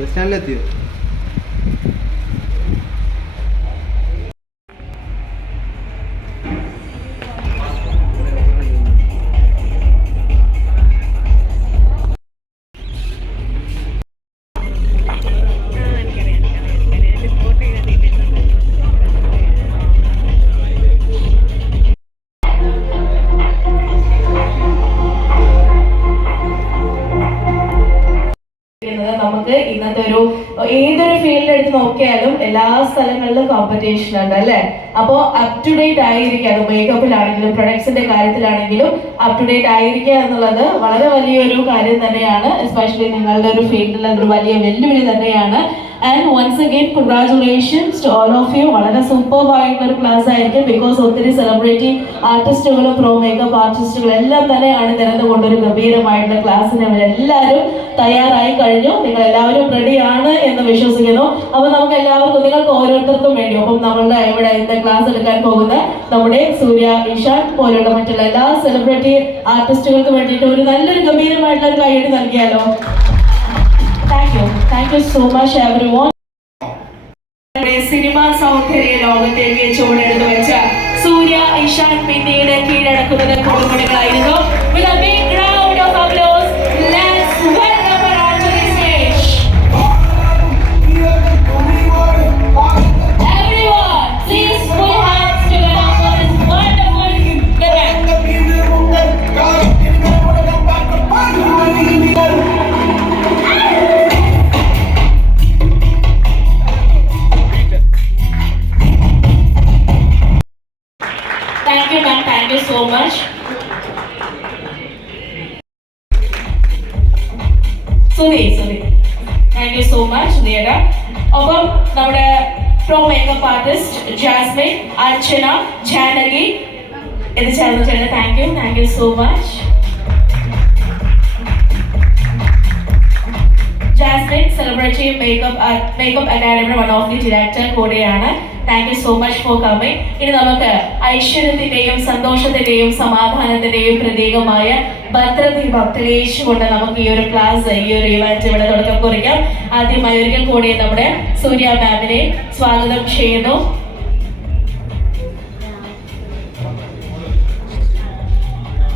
Bus സ്റ്റാൻഡിലെത്തിയോ? നമുക്ക് ഇന്നത്തെ ഏതൊരു ഫീൽഡ് എടുത്ത് നോക്കിയാലും എല്ലാ സ്ഥലങ്ങളിലും കോമ്പറ്റീഷൻ ഉണ്ട് അല്ലേ? അപ്പോൾ അപ് ടു ഡേറ്റ് ആയിരിക്കുക, അത് മേക്കപ്പിലാണെങ്കിലും പ്രൊഡക്ട്സിന്റെ കാര്യത്തിലാണെങ്കിലും അപ് ടു ഡേറ്റ് ആയിരിക്കുക എന്നുള്ളത് വളരെ വലിയൊരു കാര്യം തന്നെയാണ്. എസ്പെഷ്യലി നിങ്ങളുടെ ഒരു ഫീൽഡിൽ അതൊരു വലിയ വെല്ലുവിളി തന്നെയാണ്. And once again congratulations to all of you. വളരെ സൂപ്പർബ് ആയിട്ടുള്ള ഒരു ക്ലാസ് ആയിരിക്കും. ബിക്കോസ് ഒത്തിരി സെലിബ്രിറ്റി ആർട്ടിസ്റ്റുകളും പ്രോ മേക്കപ്പ് ആർട്ടിസ്റ്റുകളും എല്ലാം തന്നെയാണ് നിരന്നുകൊണ്ടൊരു ഗംഭീരമായിട്ടുള്ള ക്ലാസ്സിന് അവരെല്ലാവരും തയ്യാറായി കഴിഞ്ഞു. നിങ്ങൾ എല്ലാവരും റെഡിയാണ് എന്ന് വിശ്വസിക്കുന്നു. അപ്പൊ നമുക്ക് എല്ലാവർക്കും, നിങ്ങൾക്ക് ഓരോരുത്തർക്കും വേണ്ടി, ഒപ്പം നമ്മളുടെ ഇവിടെ ഇന്ന് ക്ലാസ് എടുക്കാൻ പോകുന്ന നമ്മുടെ സൂര്യ, ഇഷാൻ പോലുള്ള മറ്റുള്ള എല്ലാ സെലിബ്രിറ്റി ആർട്ടിസ്റ്റുകൾക്ക് വേണ്ടിയിട്ട് ഒരു നല്ലൊരു ഗംഭീരമായിട്ടുള്ള ഒരു കൈയ്യടി നൽകിയാലോ? Thank you so much everyone. Cinema സൗന്ദര്യ ലോകത്തേക്ക് ചുവടെടുത്ത് വെച്ച സൂര്യ, ഇഷാൻ പിന്നീട് കീഴടക്കുന്നത് കൊടുമണികളായിരുന്നു. With a big round of applause, let's welcome her onto the stage. Everyone, please put your hands together for this wonderful event. Thank you, ma'am. Thank you so much. Sudhi. Thank you so much, Neda. ഒപ്പം നമ്മുടെ pro makeup artist Jasmine, Archana, Janaki ഇത് ചേർന്നിട്ടുണ്ട്. Thank you so much. Jasmine celebrity makeup അക്കാഡമിയുടെ one of the director കൂടെയാണ്. Thank you so much for coming. ഇനി നമുക്ക് ഐശ്വര്യത്തിന്റെയും സന്തോഷത്തിന്റെയും സമാധാനത്തിന്റെയും പ്രതീകമായ ഭദ്രദീപം തെളിയിച്ചുകൊണ്ട് നമുക്ക് ഈ ഒരു ക്ലാസ്, ഈ ഒരു ഇവന്റ് ഇവിടെ തുടക്കം കുറിക്കാം. ആദ്യമായി ഒരിക്കൽ കൂടി നമ്മുടെ സൂര്യ മാമിനെ സ്വാഗതം ചെയ്യുന്നു.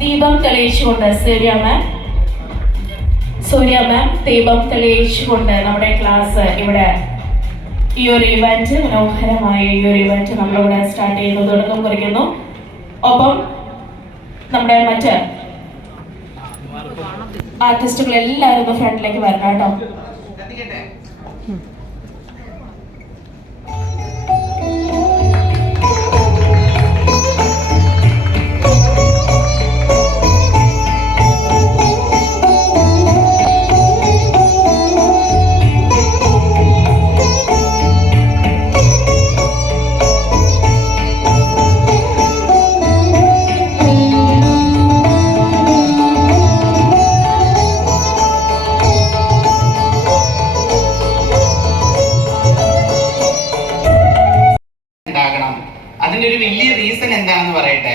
ദീപം തെളിയിച്ചുകൊണ്ട് സൂര്യ മാം ദീപം തെളിയിച്ചുകൊണ്ട് നമ്മുടെ ക്ലാസ് ഇവിടെ ഈ ഒരു ഇവന്റ്, മനോഹരമായ ഈ ഒരു ഇവന്റ് നമ്മളിവിടെ സ്റ്റാർട്ട് ചെയ്യുന്നു, തുടക്കം കുറിക്കുന്നു. ഒപ്പം നമ്മുടെ മറ്റ് ആർട്ടിസ്റ്റുകൾ എല്ലാവരും ഫ്രണ്ടിലേക്ക് വരണം കേട്ടോ. അതിന്റെ ഒരു വലിയ റീസൺ എന്താണെന്ന് പറയട്ടെ.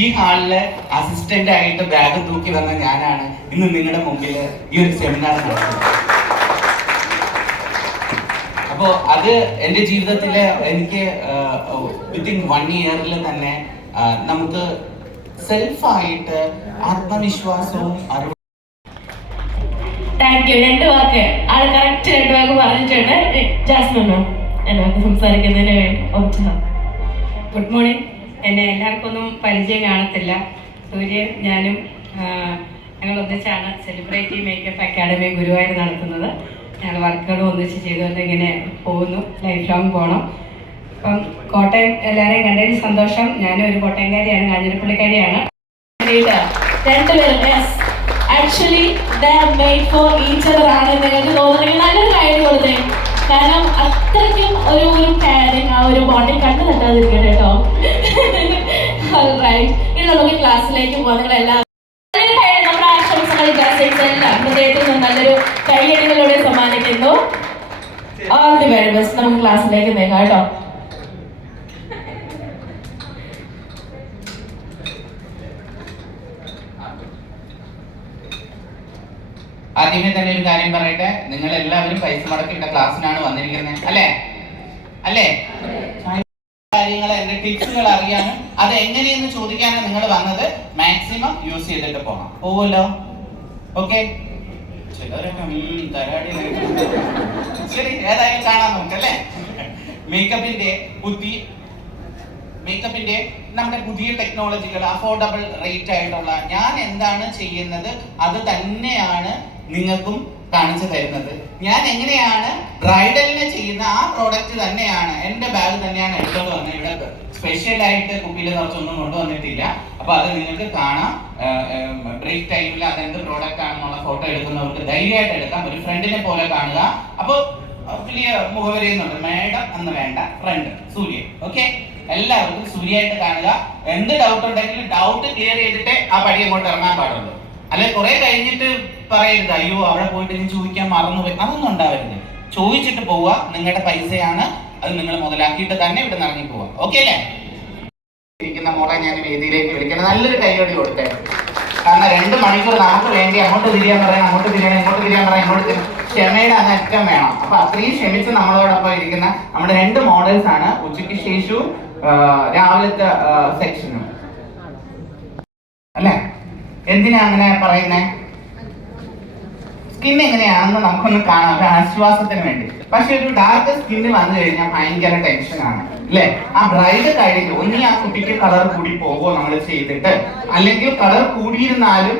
ഈ ഹാളില് അസിസ്റ്റന്റ് ആയിട്ട് ബാഗ് തൂക്കി വന്ന ഞാനാണ് ഇന്ന് നിങ്ങളുടെ മുമ്പിൽ ഈ ഒരു സെമിനാർ നടത്തുന്നത്. അപ്പോ അത് എന്റെ ജീവിതത്തില് എനിക്ക് വിത്തിൻ 1 ഇയറിൽ തന്നെ നമുക്ക് സെൽഫായിട്ട് ആത്മവിശ്വാസവും അറിവും. Thank you. 2 വാക്ക് ആള് കറക്റ്റ് 2 വാക്ക് പറഞ്ഞിട്ടുണ്ട്. ജാസ്മിൻ മാം 2 വാക്ക് സംസാരിക്കുന്നതിന് വേണ്ടി. Good morning. എന്നെ എല്ലാവർക്കും ഒന്നും പരിചയം കാണത്തില്ല. സൂര്യ ഞാനും ഞങ്ങൾ ഒന്നിച്ചാണ് സെലിബ്രിറ്റി മേക്കപ്പ് അക്കാഡമി ഗുരുവായൂർ നടത്തുന്നത്. ഞങ്ങൾ വർക്കുകളും ഒന്നിച്ച് ചെയ്തുകൊണ്ട് ഇങ്ങനെ പോകുന്നു, ലൈഫ് ലോങ് പോകണം. അപ്പം കോട്ടയം എല്ലാവരെയും കണ്ടതിന് സന്തോഷം. ഞാനും ഒരു കോട്ടയംകാരിയാണ്, കാഞ്ഞിരപ്പള്ളിക്കാരിയാണ്. ആക്ച്വലി നിങ്ങൾക്ക് തോന്നുന്നെങ്കിൽ നല്ലൊരു കാര്യം കൊടുത്തേ. കാരണം അത്രയ്ക്കും ഒരു കെയറിങ്, ആ ഒരു ബോണ്ടിങ് കണ്ടു തട്ടാതിരിക്കട്ടെ കേട്ടോ. ഇനി നമുക്ക് ക്ലാസ്സിലേക്ക് പോകാം. നിങ്ങളെല്ലാം നമ്മുടെ ആശംസകൾ എല്ലാം ഹൃദയത്തിൽ നിന്ന് നല്ലൊരു കൈയടികളോടെ സമ്മാനിക്കുന്നു. All the very best. നമുക്ക് ക്ലാസ്സിലേക്ക് നീങ്ങാം കേട്ടോ. ആദ്യമേ തന്നെ ഒരു കാര്യം പറയട്ടെ, നിങ്ങൾ എല്ലാവരും പൈസ മുടക്കി ഇവിടെ ക്ലാസ്സിനാണ് വന്നിരിക്കുന്നത്, അല്ലേ? അല്ലേ? കാര്യങ്ങൾ, എന്റെ ടിപ്സുകൾ അറിയാനും അത് എങ്ങനെയെന്ന് ചോദിക്കാനും നിങ്ങൾ വന്നത്. മാക്സിമം യൂസ് ചെയ്തിട്ട് പോവുമല്ലോ. ഓക്കെ, ശരി, ഏതായാലും കാണാൻ നോക്കല്ലേ. മേക്കപ്പിന്റെ നമ്മുടെ പുതിയ ടെക്നോളജികൾ, അഫോർഡബിൾ റേറ്റ് ആയിട്ടുള്ള ഞാൻ എന്താണ് ചെയ്യുന്നത് അത് തന്നെയാണ് നിങ്ങൾക്കും കാണിച്ചു തരുന്നത്. ഞാൻ എങ്ങനെയാണ് ബ്രൈഡലിനെ ചെയ്യുന്ന ആ പ്രോഡക്റ്റ് തന്നെയാണ്, എന്റെ ബാഗ് തന്നെയാണ് എടുത്തോണ്ട് വന്നത്. ഇവിടെ സ്പെഷ്യൽ ആയിട്ട് കുപ്പിയിൽ കുറച്ചൊന്നും കൊണ്ടുവന്നിട്ടില്ല. അപ്പൊ അത് നിങ്ങൾക്ക് കാണാം. ബ്രേക്ക് ടൈമിൽ അതെന്ത് പ്രോഡക്റ്റ് ആണെന്നുള്ള ഫോട്ടോ എടുക്കുന്നവർക്ക് ധൈര്യമായിട്ട് എടുക്കാം. ഒരു ഫ്രണ്ടിനെ പോലെ കാണുക. അപ്പൊ വലിയ മുഖവരിയുന്നുണ്ട്, മേഡം എന്ന് വേണ്ട, ഫ്രണ്ട് സൂര്യ. ഓക്കെ, എല്ലാവർക്കും സൂര്യായിട്ട് കാണുക. എന്ത് ഡൗട്ട് ഉണ്ടെങ്കിലും ഡൗട്ട് ക്ലിയർ ചെയ്തിട്ട് ആ പടി അങ്ങോട്ട് ഇറങ്ങാൻ പാടുള്ളൂ. അല്ലെ കുറെ കഴിഞ്ഞിട്ട് പറയരുത്, അയ്യോ അവിടെ പോയിട്ട് ഇനി ചോദിക്കാൻ മറന്നുപോയി. അതൊന്നും ഉണ്ടാവരുത്. ചോദിച്ചിട്ട് പോവുക. നിങ്ങളുടെ പൈസയാണ്, അത് നിങ്ങൾ മുതലാക്കിയിട്ട് തന്നെ ഇവിടെ ഇറങ്ങി പോവുക. ഓക്കെ അല്ലേ? ഇരിക്കുന്ന മോളെ ഞാൻ വേദിയിലേക്ക് വിളിക്കണം. നല്ലൊരു കൈയോടി കൊടുത്തേ. കാരണം 2 മണിക്കൂർ നമുക്ക് വേണ്ടി അങ്ങോട്ട് തിരിയാൻ പറയാം, അങ്ങോട്ട് തിരിയാൻ, ഇങ്ങോട്ട് തിരിയാൻ പറയാം, ഇങ്ങോട്ട് ക്ഷമയുടെ അങ്ങറ്റം വേണം. അപ്പൊ അത്രയും ക്ഷമിച്ച് നമ്മളോടൊപ്പം ഇരിക്കുന്ന നമ്മുടെ 2 മോഡൽസ് ആണ്. ഉച്ചയ്ക്ക് ശേഷവും രാവിലത്തെ സെക്ഷനും. അല്ലെ? എന്തിനാ അങ്ങനെ പറയുന്നേ? സ്കിൻ എങ്ങനെയാണെന്ന് നമുക്കൊന്ന് കാണാം, ഒരു ആശ്വാസത്തിന് വേണ്ടി. പക്ഷെ ഒരു ഡാർക്ക് സ്കിന്ന് വന്നു കഴിഞ്ഞാൽ ഭയങ്കര ടെൻഷനാണ്, അല്ലെ? ആ ബ്രൈഡ് കഴിഞ്ഞു ഒന്നി ആ കുട്ടിക്ക് കളർ കൂടി പോവോ നമ്മൾ ചെയ്തിട്ട്, അല്ലെങ്കിൽ കളർ കൂടിയിരുന്നാലും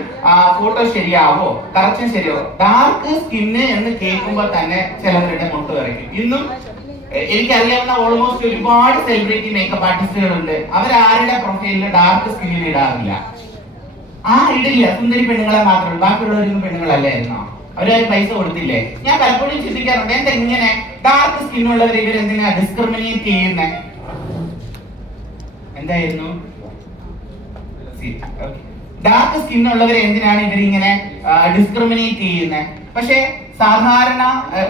ഫോട്ടോ ശരിയാവോ, കറക്ഷൻ ശരിയാവോ. ഡാർക്ക് സ്കിന്ന് എന്ന് കേൾക്കുമ്പോൾ തന്നെ ചിലവരുടെ മുട്ട് വരയ്ക്കും. ഇന്നും എനിക്കറിയാവുന്ന ഓൾമോസ്റ്റ് ഒരുപാട് സെലിബ്രിറ്റി മേക്കപ്പ് ആർട്ടിസ്റ്റുകളുണ്ട്. അവരാരുടെ പ്രൊഫൈലിൽ ഡാർക്ക് സ്കിന്നിൽ ഇടാറില്ല. ഇടില്ല. സുന്ദരി പെണ്ണുങ്ങളെ മാത്രമേ, ബാക്കിയുള്ളവരൊന്നും പെണ്ണുങ്ങളല്ലായിരുന്നോ? അവരാരും പൈസ കൊടുത്തില്ലേ? ഞാൻ പലപ്പോഴും ചിന്തിക്കാറുണ്ട്, എന്താ ഇങ്ങനെ ഡാർക്ക് സ്കിന്നുള്ളവർ ഇവരെന്തിനാ ഡിസ്ക്രിമിനേറ്റ് ചെയ്യുന്നേ? എന്തായിരുന്നു? ഡാർക്ക് സ്കിന്നുള്ളവരെ എന്തിനാണ് ഇവരിങ്ങനെ ഡിസ്ക്രിമിനേറ്റ് ചെയ്യുന്നത്? പക്ഷെ സാധാരണ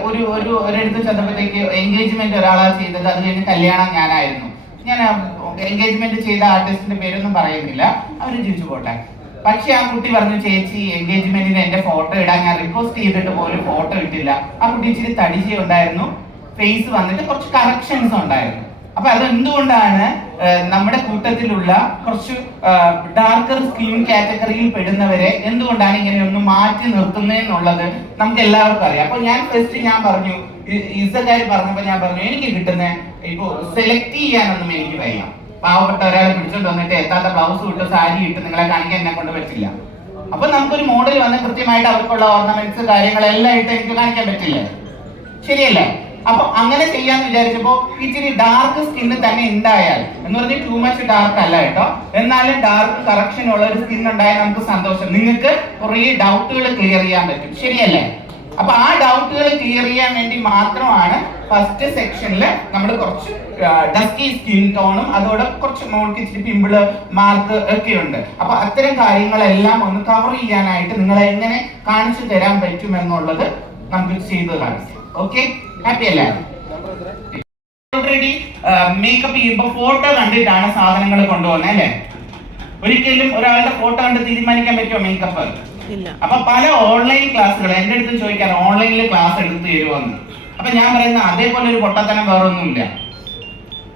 ഒരിടത്ത് ചെന്നപ്പോഴത്തേക്ക് എൻഗേജ്മെന്റ് ഒരാളാ ചെയ്തത്, അത് കഴിഞ്ഞ് കല്യാണം ഞാനായിരുന്നു. ഞാൻ എൻഗേജ്മെന്റ് ചെയ്ത ആർട്ടിസ്റ്റിന്റെ പേരൊന്നും പറയുന്നില്ല, അവര് ജീവിച്ചു പോട്ടെ. പക്ഷെ ആ കുട്ടി പറഞ്ഞു, ചേച്ചി എൻഗേജ്മെന്റിന് എന്റെ ഫോട്ടോ ഇടാൻ ഞാൻ റിക്വസ്റ്റ് ചെയ്തിട്ട് പോലും ഫോട്ടോ ഇട്ടില്ല. ആ കുട്ടി ഇച്ചിരി തടിച്ചി ഉണ്ടായിരുന്നു, ഫേസ് വന്നിട്ട് കുറച്ച് കറക്ഷൻസ് ഉണ്ടായിരുന്നു. അപ്പൊ അതെന്തുകൊണ്ടാണ് നമ്മുടെ കൂട്ടത്തിലുള്ള കുറച്ച് ഡാർക്കർ സ്കിൻ കാറ്റഗറിയിൽ പെടുന്നവരെ എന്തുകൊണ്ടാണ് ഇങ്ങനെ ഒന്ന് മാറ്റി നിർത്തുന്നതെന്നുള്ളത് നമുക്ക് എല്ലാവർക്കും അറിയാം. അപ്പൊ ഞാൻ പറഞ്ഞു, ഇസക്കാര് പറഞ്ഞപ്പോ ഞാൻ പറഞ്ഞു, എനിക്ക് കിട്ടുന്ന ഇപ്പൊ സെലക്ട് ചെയ്യാനൊന്നും എനിക്ക് വയ്യ. പാവപ്പെട്ട ഒരാളെ പിടിച്ചോണ്ട് വന്നിട്ട് എത്താത്ത ബ്ലൗസ് ഇട്ട് സാരി ഇട്ട് നിങ്ങളെ കാണിക്കാൻ എന്നെ കൊണ്ട് പറ്റില്ല. അപ്പൊ നമുക്കൊരു മോഡൽ വന്ന് കൃത്യമായിട്ട് അവർക്കുള്ള ഓർണമെന്റ്സ് കാര്യങ്ങളെല്ലാം ഇട്ട് എനിക്ക് കാണിക്കാൻ പറ്റില്ലേ? ശരിയല്ലേ? അപ്പൊ അങ്ങനെ ചെയ്യാന്ന് വിചാരിച്ചപ്പോ ഇച്ചിരി ഡാർക്ക് സ്കിന്ന് തന്നെ ഉണ്ടായാൽ, എന്ന് പറഞ്ഞാൽ ടൂ മച്ച് ഡാർക്ക് അല്ല കേട്ടോ, എന്നാലും ഡാർക്ക് കറക്ഷൻ ഉള്ള ഒരു സ്കിൻ ഉണ്ടായാൽ നമുക്ക് സന്തോഷം. നിങ്ങൾക്ക് കുറെ ഡൗട്ടുകൾ ക്ലിയർ ചെയ്യാൻ പറ്റും. ശരിയല്ലേ? അപ്പൊ ആ ഡൗട്ടുകൾ ക്ലിയർ ചെയ്യാൻ വേണ്ടി മാത്രമാണ് ഫസ്റ്റ് സെക്ഷനിൽ നമ്മൾ കുറച്ച് ഡസ്കി സ്കിൻ ടോണും അതോടെ കുറച്ച് മോൾക്ക് ഇച്ചിരി പിമ്പിള് മാർക്ക് ഒക്കെ ഉണ്ട്. അപ്പൊ അത്തരം കാര്യങ്ങളെല്ലാം ഒന്ന് കവർ ചെയ്യാനായിട്ട് നിങ്ങളെ എങ്ങനെ കാണിച്ചു തരാൻ പറ്റും എന്നുള്ളത് നമുക്ക് ചെയ്ത് കാണിക്കാം. ഓക്കെ, ഹാപ്പി അല്ലേ? ഓൾറെഡി മേക്കപ്പ് ചെയ്യുമ്പോൾ ഫോട്ടോ കണ്ടിട്ടാണ് സാധനങ്ങൾ കൊണ്ടുപോകുന്നത് അല്ലേ? ഒരിക്കലും ഒരാളുടെ ഫോട്ടോ കണ്ട് തീരുമാനിക്കാൻ പറ്റുമോ മേക്കപ്പ്? അപ്പൊ പല ഓൺലൈൻ ക്ലാസ്സുകൾ എന്റെ അടുത്ത് ചോദിക്കാൻ, ഓൺലൈനിൽ ക്ലാസ് എടുത്ത് തരുമോന്ന്. അപ്പൊ ഞാൻ പറയുന്ന അതേപോലെ ഒരു പൊട്ടത്തനം വേറൊന്നുമില്ല.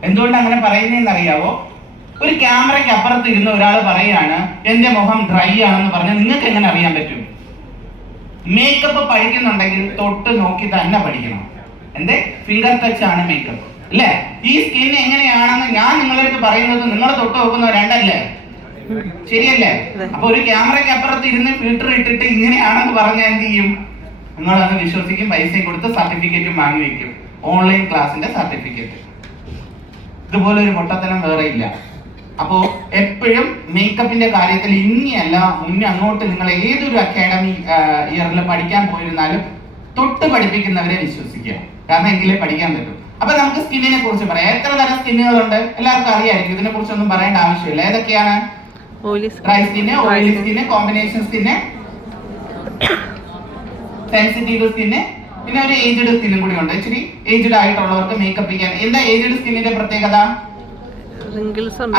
എന്തുകൊണ്ട് അങ്ങനെ പറയുന്നതെന്ന് അറിയാവോ? ഒരു ക്യാമറയ്ക്ക് അപ്പുറത്ത് ഇരുന്ന് ഒരാൾ പറയാണ് എന്റെ മുഖം ഡ്രൈ ആണെന്ന് പറഞ്ഞാൽ നിങ്ങൾക്ക് എങ്ങനെ അറിയാൻ പറ്റും? മേക്കപ്പ് പഠിക്കുന്നുണ്ടെങ്കിൽ തൊട്ട് നോക്കി തന്നെ പഠിക്കണം. എന്റെ ഫിംഗർ ടച്ച് ആണ് മേക്കപ്പ്, അല്ലേ? ഈ സ്കിൻ എങ്ങനെയാണെന്ന് ഞാൻ നിങ്ങളടുത്ത് പറയുന്നത് നിങ്ങൾ തൊട്ട് നോക്കുന്ന രണ്ടല്ലേ? ശരിയല്ലേ? അപ്പൊ ഒരു ക്യാമറയ്ക്ക് അപ്പുറത്ത് ഇരുന്ന് ഫിൽറ്റർ ഇട്ടിട്ട് ഇങ്ങനെയാണെന്ന് പറഞ്ഞാൽ എന്ത് ചെയ്യും? നിങ്ങളത് വിശ്വസിക്കും, പൈസ കൊടുത്ത് സർട്ടിഫിക്കറ്റും വാങ്ങി വെക്കും, ഓൺലൈൻ ക്ലാസിന്റെ സർട്ടിഫിക്കറ്റ്. ഇതുപോലെ ഒരു പൊട്ടത്തനം വേറെ ഇല്ല. അപ്പോ എപ്പോഴും മേക്കപ്പിന്റെ കാര്യത്തിൽ ഇനിയല്ല മുന്നേ അങ്ങോട്ട് നിങ്ങൾ ഏതൊരു അക്കാഡമി ഇയറിൽ പഠിക്കാൻ പോയിരുന്നാലും തൊട്ട് പഠിപ്പിക്കുന്നവരെ വിശ്വസിക്കുക. കാരണം എങ്കിലേ പഠിക്കാൻ പറ്റും. അപ്പൊ നമുക്ക് സ്കിന്നിനെ കുറിച്ച് പറയാം. എത്ര തരം സ്കിന്നുകളുണ്ട് എല്ലാവർക്കും അറിയായിരിക്കും. ഇതിനെ കുറിച്ചൊന്നും പറയേണ്ട ആവശ്യമില്ല. ഏതൊക്കെയാണ്? Dry skin, oily skin, combination skin, sensitive skin, പിന്നെ ഒരു ഏജ്ഡ് സ്കിന്നും കൂടി ഉണ്ട്. ഇച്ചിരി ഏജ്ഡ് ആയിട്ടുള്ളവർക്ക് മേക്കപ്പ് ചെയ്യാൻ. എന്താ ഏജ്ഡ് സ്കിന്നിന്റെ പ്രത്യേകത?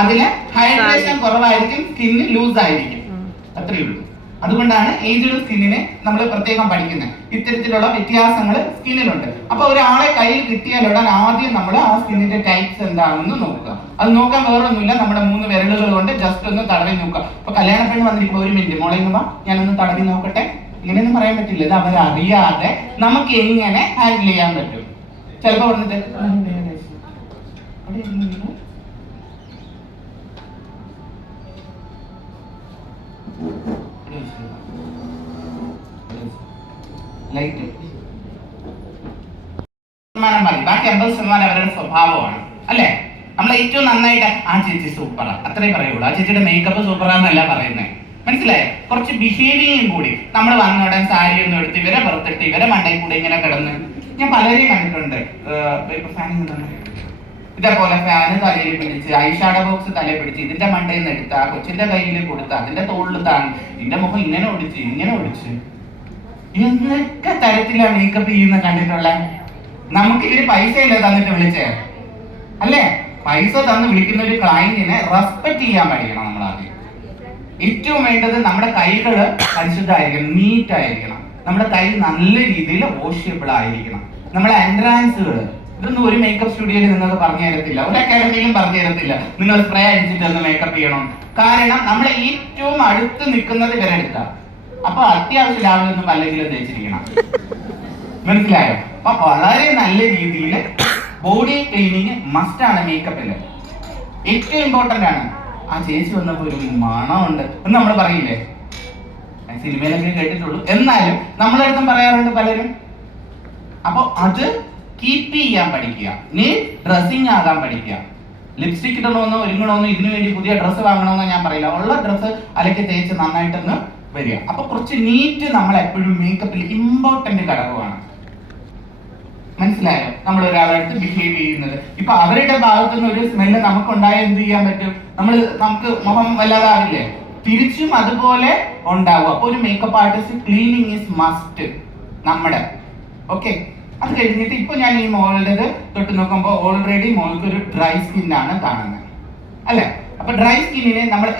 അതില് ഹൈഡ്രേഷൻ കുറവായിരിക്കും, സ്കിന്ന് ലൂസ് ആയിരിക്കും, അത്രയേ ഉള്ളൂ. അതുകൊണ്ടാണ് ഏജ്ഡ് സ്കിന്നിനെ നമ്മൾ പ്രത്യേകം പഠിക്കുന്നത്. ഇത്തരത്തിലുള്ള വ്യത്യാസങ്ങൾ സ്കിന്നിലുണ്ട്. അപ്പൊ ഒരാളെ കയ്യിൽ കിട്ടിയാലുടൻ ആദ്യം നമ്മൾ ആ സ്കിന്നിന്റെ ടൈപ്സ് എന്താണെന്ന് നോക്കുക. അത് നോക്കാൻ വേറൊന്നുമില്ല, നമ്മുടെ 3 വിരലുകൾ കൊണ്ട് ജസ്റ്റ് ഒന്ന് തടവി നോക്കുക. ഇപ്പൊ കല്യാണ പെണ്ണ് വന്നിരിക്കുമ്പോൾ 1 മിനിറ്റ് മോളെ വാ, ഞാനൊന്ന് തടവി നോക്കട്ടെ, ഇങ്ങനെയൊന്നും പറയാൻ പറ്റില്ല. ഇത് അവരറിയാതെ നമുക്ക് എങ്ങനെ ഹാൻഡിൽ ചെയ്യാൻ പറ്റും. ചിലപ്പോ പറഞ്ഞിട്ട് ലൈറ്റ് മതി, ബാക്കി 50% അവരുടെ സ്വഭാവമാണ് അല്ലെ. നമ്മൾ ഏറ്റവും നന്നായിട്ട് ആ ചേച്ചി സൂപ്പറാ അത്രേ പറയുള്ളൂ, ആ ചേച്ചിയുടെ മേക്കപ്പ് സൂപ്പറാന്നല്ല പറയുന്നത്. മനസ്സിലായോ? കുറച്ച് ബിഹേവിയറും കൂടി. നമ്മൾ വന്നോടൻ സാരി ഒന്നും എടുത്ത് ഇവരെ പുറത്തിട്ട് ഇവരെ മണ്ടയിൽ കൂടെ ഇങ്ങനെ കിടന്ന് ഞാൻ പലരെയും കണ്ടിട്ടുണ്ട്. ഇതേപോലെ ഫാന് തലയിൽ പിടിച്ച് ഐഷാഡോ ബോക്സ് തലയിൽ പിടിച്ച് ഇതിന്റെ മണ്ടയിൽ നിന്ന് എടുത്ത കൊച്ചിന്റെ കയ്യിൽ കൊടുത്ത അതിന്റെ തോളിൽ താങ്ങി ഇതിന്റെ മുഖം ഇങ്ങനെ ഒടിച്ച് ഇങ്ങനെ ഒടിച്ച് എന്നൊക്കെ തരത്തിലാണ് മേക്കപ്പ് ചെയ്യുന്ന കണ്ടിട്ടുള്ള. നമുക്ക് ഇതിന് പൈസ ഇല്ല തന്നിട്ട് വിളിച്ചേ അല്ലേ? പൈസ തന്ന് വിളിക്കുന്ന ഒരു ക്ലയന്റിനെ റെസ്പെക്ട് ചെയ്യാൻ പഠിക്കണം. നമ്മൾ ആദ്യം ഏറ്റവും വേണ്ടത് നമ്മുടെ കൈകള് പരിശുദ്ധമായിരിക്കണം, നീറ്റ് ആയിരിക്കണം. നമ്മുടെ കൈ നല്ല രീതിയിൽ വാഷബിൾ ആയിരിക്കണം. നമ്മുടെ എൻട്രാൻസുകൾ ഇതൊന്നും ഒരു മേക്കപ്പ് സ്റ്റുഡിയോയിൽ നിങ്ങൾക്ക് പറഞ്ഞു തരത്തില്ല, ഒരു അക്കാഡമിയിലും പറഞ്ഞു തരത്തില്ല നിങ്ങൾ സ്പ്രേ അടിച്ചിട്ട് ഒന്ന് മേക്കപ്പ് ചെയ്യണം. കാരണം നമ്മളെ ഏറ്റവും അടുത്ത് നിൽക്കുന്നത് ഇവരെടുത്ത. അപ്പൊ അത്യാവശ്യം രാവിലെ ഒന്നും പല്ലെങ്കിലും തേച്ചിരിക്കണം. മനസ്സിലായോ? അപ്പൊ വളരെ നല്ല രീതിയിൽ ബോഡി ക്ലീനിങ് മസ്റ്റ് ആണ് മേക്കപ്പില്. ഏറ്റവും ഇമ്പോർട്ടന്റ് ആണ്. ആ ചേച്ചി വന്നപ്പോ ഒരു മണമുണ്ട് എന്ന് നമ്മൾ പറയില്ലേ? സിനിമയിലൊക്കെ കേട്ടിട്ടുള്ളൂ, എന്നാലും നമ്മളടുത്തും പറയാറുണ്ട് പലരും. അപ്പൊ അത് കീപ്പ് ചെയ്യാൻ പഠിക്കുക. നീ ഡ്രസ്സിങ് ആകാൻ പഠിക്കുക. ലിപ്സ്റ്റിക് ഇടണമെന്നോ ഒരുങ്ങണമെന്നോ ഇതിനു വേണ്ടി പുതിയ ഡ്രസ്സ് വാങ്ങണമെന്നോ ഞാൻ പറയില്ല. ഉള്ള ഡ്രസ്സ് അലക്കി തേച്ച് നന്നായിട്ടൊന്ന് വരിക. അപ്പൊ കുറച്ച് നീറ്റ് നമ്മൾ എപ്പോഴും മേക്കപ്പിൽ ഇമ്പോർട്ടന്റ് ഘടകമാണ്. മനസ്സിലായോ? നമ്മൾ ഒരാളടുത്ത് ബിഹേവ് ചെയ്യുന്നത്. ഇപ്പൊ അവരുടെ ഭാഗത്തുനിന്ന് ഒരു സ്മെല്ല് നമുക്കുണ്ടായ എന്ത് ചെയ്യാൻ പറ്റും? നമുക്ക് മുഖം വല്ലാതാവില്ലേ? തിരിച്ചും അതുപോലെ ഉണ്ടാവും. അപ്പൊ ഒരു makeup artist cleaning is must നമ്മുടെ. ഓക്കെ, അത് കഴിഞ്ഞിട്ട് ഇപ്പൊ ഞാൻ ഈ മോളുടേത് തൊട്ട് നോക്കുമ്പോൾ ഓൾറെഡി മോൾക്ക് ഒരു ഡ്രൈ സ്കിൻ ആണ് കാണുന്നത് അല്ലെ? അപ്പൊ ഡ്രൈ സ്കിന്നിനെ നമ്മൾ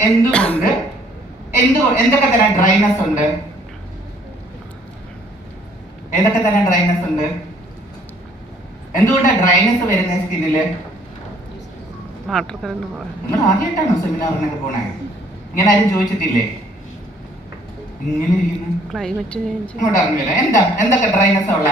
എന്തൊക്കെ തരം ഡ്രൈനെസ് ഉണ്ട്? ഏതൊക്കെ തരം ഡ്രൈനെസ് ഉണ്ട്? എന്തുകൊണ്ടാണ് ഡ്രൈനെസ് വരുന്നത് സ്കിന്നില്? നിങ്ങൾ ആദ്യമായിട്ടാണോ സെമിനാറിനൊക്കെ പോണേ? ഇങ്ങനെ ആരും ചോദിച്ചിട്ടില്ലേ? ഇങ്ങനെ ഇരിക്കുന്നു. എന്തൊക്കെ ഡ്രൈനെസ് ഉള്ള